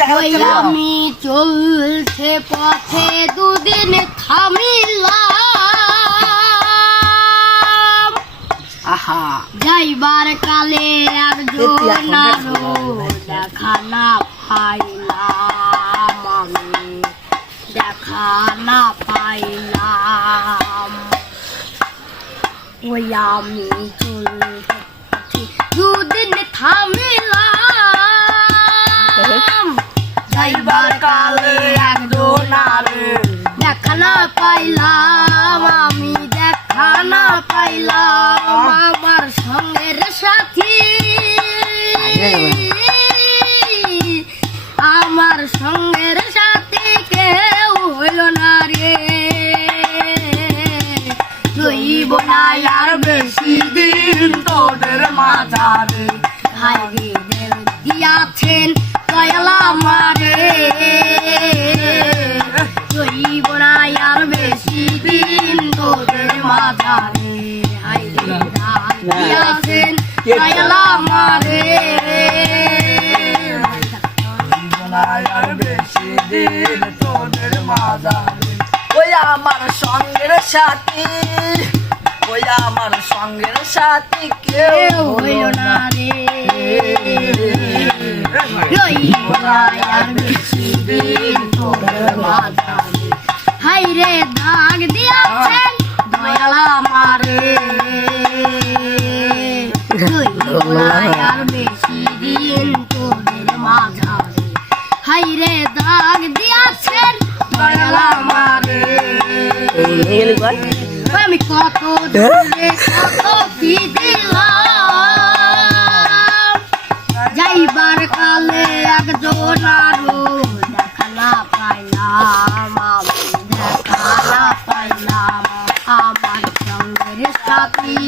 আমি চলছে পথে দুদিন থামিলাম যাইবার কালে একজন আরো দেখা না পাইলাম আমি দেখা না পাইলাম ওই আমি চলছে দুদিন থামিলাম যাইবার কালে একজন আরো দেখা না পাইলাম আমি দেখা না পাইলাম আমার সঙ্গের সাথী আমার সঙ্গের সাথী কেউ হইল না রে রইব না আর বেশি দিন তোদের মাঝারে হাই রে দিয়াছেন দয়াল আমারে রইব না আর বেশি দিন তোদের মাঝারে হাই রে দিয়াছেন দয়াল আমারে আর বেশি দিন তোদের মাঝারে ওই আমার সঙ্গের সাথী ওই আমার সঙ্গের সাথী কেউ হইল না রে রইব না আর বেশি দিন তোদের মাঝারে হাই রে দাগ দিয়াছেন দয়াল আমারে রইব না আর বেশি দিন তোদের মাঝারে হাই রে দাগ দিয়াছেন দয়াল আমারে আমি কত দূরে কত কি দিলাম যাইবার কালে একজন আরো দেখা না পাইলাম আমি দেখা না পাইলাম আমার সঙ্গের সাথী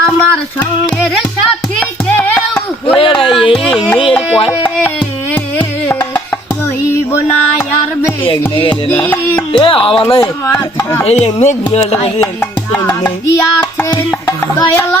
আমার সঙ্গের সাথী কেউ রইব না আর দিয়াছেন দয়াল